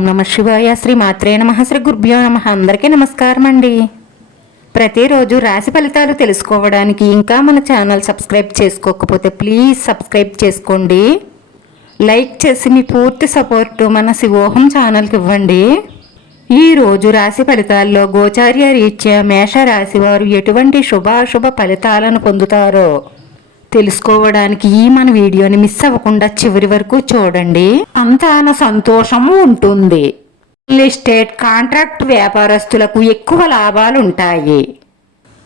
ఓం నమ శివాయ. శ్రీ మాత్రే నమః. శ్రీ గురుభ్యో నమః. అందరికీ నమస్కారం అండి. ప్రతిరోజు రాశి ఫలితాలు తెలుసుకోవడానికి ఇంకా మన ఛానల్ సబ్స్క్రైబ్ చేసుకోకపోతే ప్లీజ్ సబ్స్క్రైబ్ చేసుకోండి. లైక్ చేసి మీ పూర్తి సపోర్టు మన శివోహం ఛానల్కి ఇవ్వండి. ఈరోజు రాశి ఫలితాల్లో గోచార్య రీత్యా మేషరాశి వారు ఎటువంటి శుభాశుభ ఫలితాలను పొందుతారో తెలుసుకోవడానికి ఈ మన వీడియోని మిస్ అవ్వకుండా చివరి వరకు చూడండి. సంతాన సంతోషం ఉంటుంది. రియల్ ఎస్టేట్ కాంట్రాక్ట్ వ్యాపారస్తులకు ఎక్కువ లాభాలు ఉంటాయి.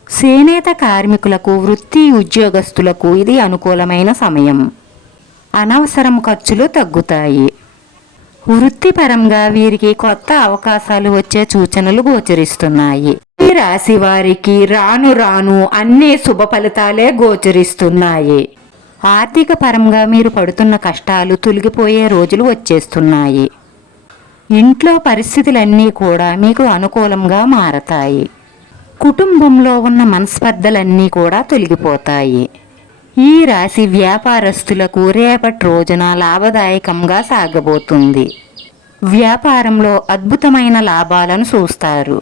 చేనేత కార్మికులకు వృత్తి ఉద్యోగస్తులకు ఇది అనుకూలమైన సమయం. అనవసరం ఖర్చులు తగ్గుతాయి. వృత్తిపరంగా వీరికి కొత్త అవకాశాలు వచ్చే సూచనలు గోచరిస్తున్నాయి. ఈ రాశి వారికి రాను రాను అన్ని శుభ ఫలితాలే గోచరిస్తున్నాయి. ఆర్థిక పరంగా మీరు పడుతున్న కష్టాలు తొలగిపోయే రోజులు వచ్చేస్తున్నాయి. ఇంట్లో పరిస్థితులన్నీ కూడా మీకు అనుకూలంగా మారతాయి. కుటుంబంలో ఉన్న మనస్పర్ధలన్నీ కూడా తొలగిపోతాయి. ఈ రాశి వ్యాపారస్తులకు రేపటి రోజున లాభదాయకంగా సాగబోతుంది. వ్యాపారంలో అద్భుతమైన లాభాలను చూస్తారు.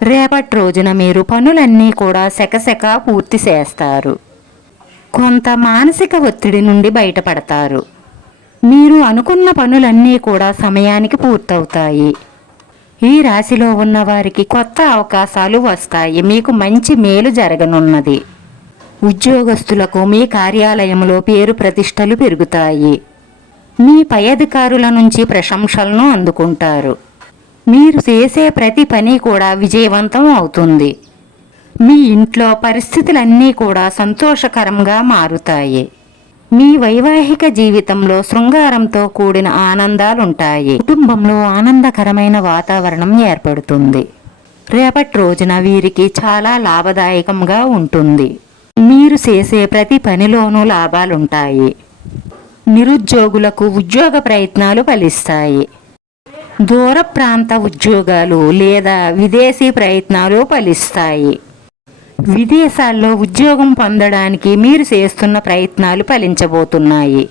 రేపటి రోజున మీరు పనులన్నీ కూడా శకశక పూర్తి చేస్తారు. కొంత మానసిక ఒత్తిడి నుండి బయటపడతారు. మీరు అనుకున్న పనులన్నీ కూడా సమయానికి పూర్తవుతాయి. ఈ రాశిలో ఉన్న వారికి కొత్త అవకాశాలు వస్తాయి. మీకు మంచి మేలు జరగనున్నది. ఉద్యోగస్తులకు మీ కార్యాలయంలో పేరు ప్రతిష్టలు పెరుగుతాయి. మీ పై అధికారుల నుంచి ప్రశంసలను అందుకుంటారు. మీరు చేసే ప్రతి పని కూడా విజయవంతం అవుతుంది. మీ ఇంట్లో పరిస్థితులన్నీ కూడా సంతోషకరంగా మారుతాయి. మీ వైవాహిక జీవితంలో శృంగారంతో కూడిన ఆనందాలుంటాయి. కుటుంబంలో ఆనందకరమైన వాతావరణం ఏర్పడుతుంది. రేపటి రోజున వీరికి చాలా లాభదాయకంగా ఉంటుంది. మీరు చేసే ప్రతి పనిలోనూ లాభాలుంటాయి. నిరుద్యోగులకు ఉద్యోగ ప్రయత్నాలు ఫలిస్తాయి. దూర ప్రాంత ఉద్యోగాలు లేదా విదేశీ ప్రయత్నాలు ఫలిస్తాయి. విదేశాల్లో ఉద్యోగం పొందడానికి మీరు చేస్తున్న ప్రయత్నాలు ఫలించబోతున్నాయి.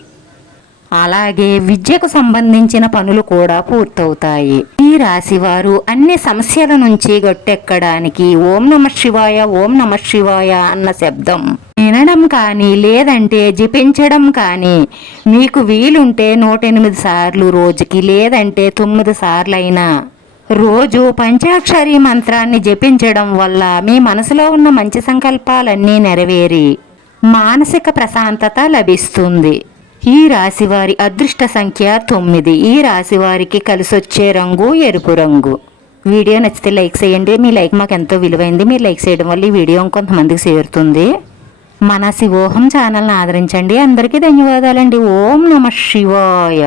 అలాగే విద్యకు సంబంధించిన పనులు కూడా పూర్తవుతాయి. ఈ రాశి వారు అన్ని సమస్యల నుంచి గట్టెక్కడానికి ఓం నమ శివాయ ఓం నమ శివాయ అన్న శబ్దం వినడం కానీ లేదంటే జపించడం కానీ మీకు వీలుంటే 108 సార్లు రోజుకి లేదంటే 9 సార్లైనా రోజు పంచాక్షరి మంత్రాన్ని జపించడం వల్ల మీ మనసులో ఉన్న మంచి సంకల్పాలన్నీ నెరవేరి మానసిక ప్రశాంతత లభిస్తుంది. ఈ రాశివారి అదృష్ట సంఖ్య 9. ఈ రాశివారికి కలిసొచ్చే రంగు ఎరుపు రంగు. వీడియో నచ్చితే లైక్ చేయండి. మీ లైక్ మాకు ఎంతో విలువైంది. మీరు లైక్ చేయడం వల్ల ఈ వీడియో కొంతమందికి చేరుతుంది. మన శివోహం ఛానల్ని ఆదరించండి. అందరికీ ధన్యవాదాలండి. ఓం నమ శివాయ.